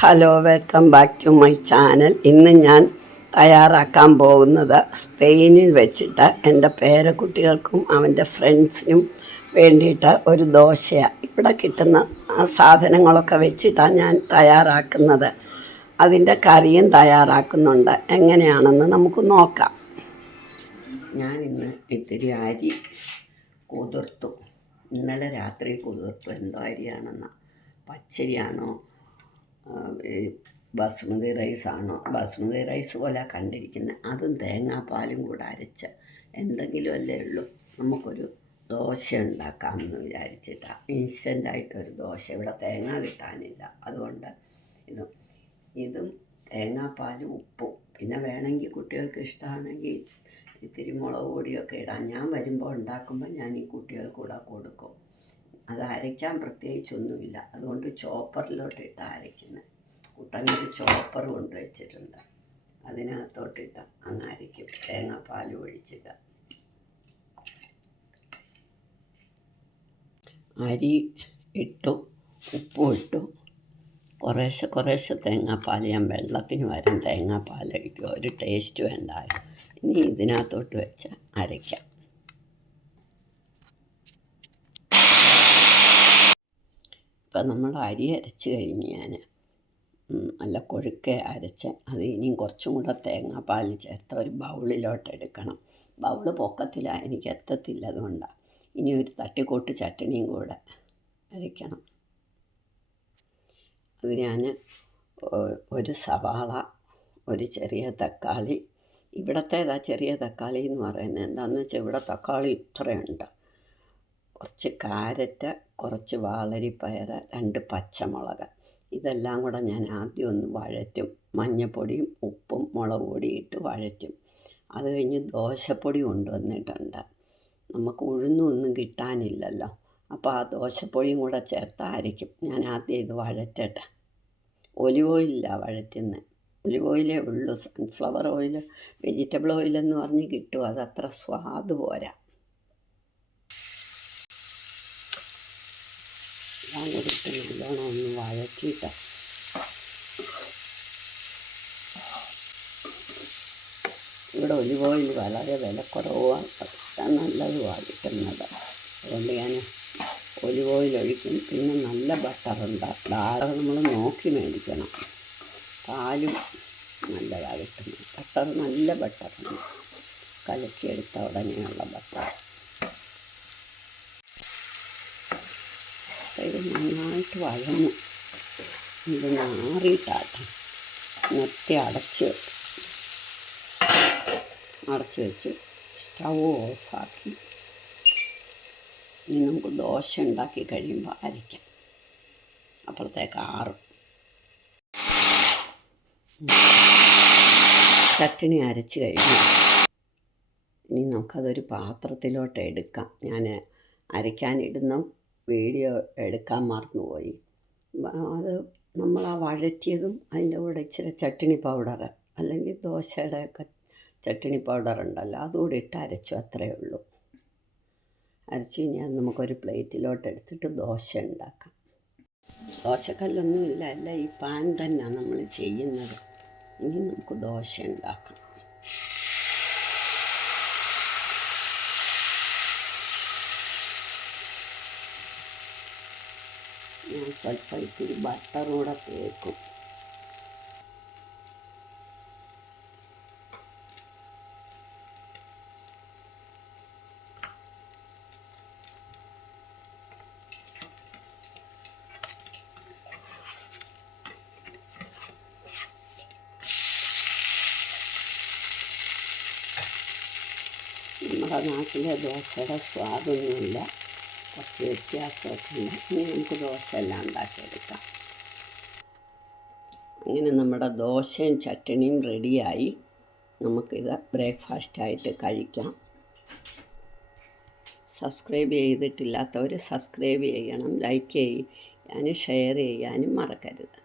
Hello welcome back to my channel ഇന്ന് ഞാൻ തയ്യാറാക്കാൻ പോകുന്നത് സ്പെയിനിൽ വെച്ചിട്ട് എന്റെ പേരക്കുട്ടികൾക്കും അവന്റെ ഫ്രണ്ട്സിനും വേണ്ടിയിട്ട് ഒരു ദോശയാണ് ഇവിടെ കിട്ടുന്ന സാധനങ്ങളൊക്കെ വെച്ചിട്ടാണ് ഞാൻ തയ്യാറാക്കുന്നത്. അതിന്റെ കറിയും തയ്യാറാക്കുന്നുണ്ട്. എങ്ങനെയാണെന്ന് നമുക്ക് നോക്കാം. ഞാൻ ഇന്ന് ഇത്തിരി അരി കുതിർത്തു. ഇന്നലെ രാത്രി കുതിർത്തു. എന്തോ അരിയാണെന്ന്. പച്ചരിയാണോ? ബസുമതി റൈസാണോ? ബസുമതി റൈസ് പോലെ കണ്ടിരിക്കുന്നത് അതും തേങ്ങാപ്പാലും കൂടെ അരച്ച എന്തെങ്കിലും അല്ലേ ഉള്ളൂ. നമുക്കൊരു ദോശ ഉണ്ടാക്കാമെന്ന് വിചാരിച്ചിട്ടാണ് ഇൻസ്റ്റന്റായിട്ടൊരു ദോശ. ഇവിടെ തേങ്ങ കിട്ടാനില്ല. അതുകൊണ്ട് ഇതും ഇതും തേങ്ങാപ്പാലും ഉപ്പും. പിന്നെ വേണമെങ്കിൽ കുട്ടികൾക്ക് ഇഷ്ടമാണെങ്കിൽ ഇത്തിരി മുളക് പൊടിയൊക്കെ ഇടാം. ഞാൻ വരുമ്പോൾ ഉണ്ടാക്കുമ്പോൾ ഞാൻ ഈ കുട്ടികൾക്കൂടെ കൊടുക്കും. അത് അരയ്ക്കാൻ പ്രത്യേകിച്ചൊന്നുമില്ല. അതുകൊണ്ട് ചോപ്പറിലോട്ട് അരയ്ക്കുന്നത് കുട്ടനൊരു ചോപ്പർ കൊണ്ട് വെച്ചിട്ടുണ്ട്. അതിനകത്തോട്ടിട്ട് അങ്ങ് അരയ്ക്കും. തേങ്ങാപ്പാൽ ഒഴിച്ചിട്ട് അരി ഇട്ടു ഉപ്പും ഇട്ടു. കുറേശ്ശെ കുറേശ്ശെ തേങ്ങാപ്പാൽ ഞാൻ വെള്ളത്തിന് വരും തേങ്ങാപ്പാൽ ഒഴിക്കും ഒരു ടേസ്റ്റ് വേണ്ടായി ഇനി ഇതിനകത്തോട്ട് വെച്ച് അരയ്ക്കാം. ഇപ്പം നമ്മൾ അരി അരച്ച് കഴിഞ്ഞ് ഞാൻ നല്ല കൊഴുക്കെ അരച്ച് അത് ഇനിയും കുറച്ചും കൂടെ തേങ്ങാപ്പാൽ ചേർത്ത് ഒരു ബൗളിലോട്ട് എടുക്കണം. ബൗൾ പൊക്കത്തില്ല എനിക്ക് എത്തത്തില്ല അതുകൊണ്ടാണ് ഇനി ഒരു തട്ടിക്കൂട്ട് ചട്ടണിയും കൂടെ അരയ്ക്കണം. അത് ഞാൻ ഒരു സവാള ഒരു ചെറിയ തക്കാളി. ഇവിടത്തേതാ ചെറിയ തക്കാളി എന്ന് പറയുന്നത് എന്താണെന്ന് വെച്ചാൽ ഇവിടെ തക്കാളി ഇത്രയുണ്ട്. കുറച്ച് കാരറ്റ് കുറച്ച് വാളരിപ്പയർ രണ്ട് പച്ചമുളക്. ഇതെല്ലാം കൂടെ ഞാൻ ആദ്യം ഒന്ന് വഴറ്റും. മഞ്ഞപ്പൊടിയും ഉപ്പും മുളക് പൊടിയും ഇട്ട് വഴറ്റും. അത് കഴിഞ്ഞ് ദോശപ്പൊടി കൊണ്ടുവന്നിട്ടുണ്ട്. നമുക്ക് ഉഴുന്നൊന്നും കിട്ടാനില്ലല്ലോ. അപ്പോൾ ആ ദോശപ്പൊടിയും കൂടെ ചേർത്ത് അരയ്ക്കും ഞാൻ ആദ്യം ഇത് വഴറ്റട്ടെ. ഒലിവ് ഓയിലില്ല വഴറ്റുന്നത്. ഒലിവ് ഓയിലേ ഉള്ളൂ. സൺഫ്ലവർ ഓയിൽ വെജിറ്റബിൾ ഓയിലെന്ന് പറഞ്ഞ് കിട്ടും. അത് അത്ര സ്വാദ് പോരാ. എല്ലാം കൂടി നല്ലോണം ഒന്ന് വഴറ്റിയിട്ട് ഇവിടെ ഒലിവ് ഓയിൽ വളരെ വിലക്കുറവാണ് പക്ഷേ നല്ലതുമാണ് കിട്ടുന്നത് അതുകൊണ്ട് ഞാൻ ഒലിവ് ഓയിൽ ഒഴിക്കും. പിന്നെ നല്ല ബട്ടറുണ്ട് ബട്ടർ നമ്മൾ നോക്കി മേടിക്കണം. പാലും നല്ലതാണ് കിട്ടുന്നത്. ബട്ടർ നല്ല ബട്ടറാണ്. കലക്കിയെടുത്ത ഉടനെയുള്ള ബട്ടർ. ഇത് നന്നായിട്ട് വഴന്നു ഇത് മാറിയിട്ടാട്ടം. നിർത്തി അടച്ച് അടച്ച് വെച്ച് സ്റ്റൗ ഓഫാക്കി. ഇനി നമുക്ക് ദോശ ഉണ്ടാക്കി കഴിയുമ്പോൾ അരയ്ക്കാം. അപ്പുറത്തേക്ക് ആറും. ചട്ടിണി അരച്ച് കഴിഞ്ഞു. ഇനി നമുക്കതൊരു പാത്രത്തിലോട്ട് എടുക്കാം. ഞാൻ അരയ്ക്കാനിടുന്ന വീഡിയോ എടുക്കാൻ മറന്നുപോയി. അത് നമ്മൾ ആ വഴറ്റിയതും അതിന്റെ കൂടെ ഇച്ചിരി ചട്ടിണി പൗഡർ അല്ലെങ്കിൽ ദോശയുടെ ഒക്കെ ചട്ടിണി പൗഡർ ഉണ്ടല്ലോ അതുകൂടി ഇട്ട് അരച്ചു അത്രയേ ഉള്ളൂ. അരച്ച് കഴിഞ്ഞാൽ നമുക്കൊരു പ്ലേറ്റിലോട്ട് എടുത്തിട്ട് ദോശ ഉണ്ടാക്കാം. ദോശക്കല്ലൊന്നും ഇല്ല അല്ല ഈ പാൻ തന്നെയാണ് നമ്മൾ ചെയ്യുന്നത്. ഇനി നമുക്ക് ദോശ ഉണ്ടാക്കാം. ഞാൻ ಸ್ವಲ್ಪ ಇತ್ತಿರಿ ബട്ടർ കൂടെ തേക്കും. നമ്മുടെ നാട്ടിലെ ദോശയുടെ സ്വാദൊന്നുമില്ല. കുറച്ച് വ്യത്യാസമൊക്കെ ഉണ്ട്. ഇനി നമുക്ക് ദോശ എല്ലാം ഉണ്ടാക്കിയെടുക്കാം അങ്ങനെ നമ്മുടെ ദോശയും ചട്ടണിയും റെഡിയായി നമുക്കിത് ബ്രേക്ക്ഫാസ്റ്റായിട്ട് കഴിക്കാം. സബ്സ്ക്രൈബ് ചെയ്തിട്ടില്ലാത്തവർ സബ്സ്ക്രൈബ് ചെയ്യണം ലൈക്ക് ചെയ്യാനും ഷെയർ ചെയ്യാനും മറക്കരുത്.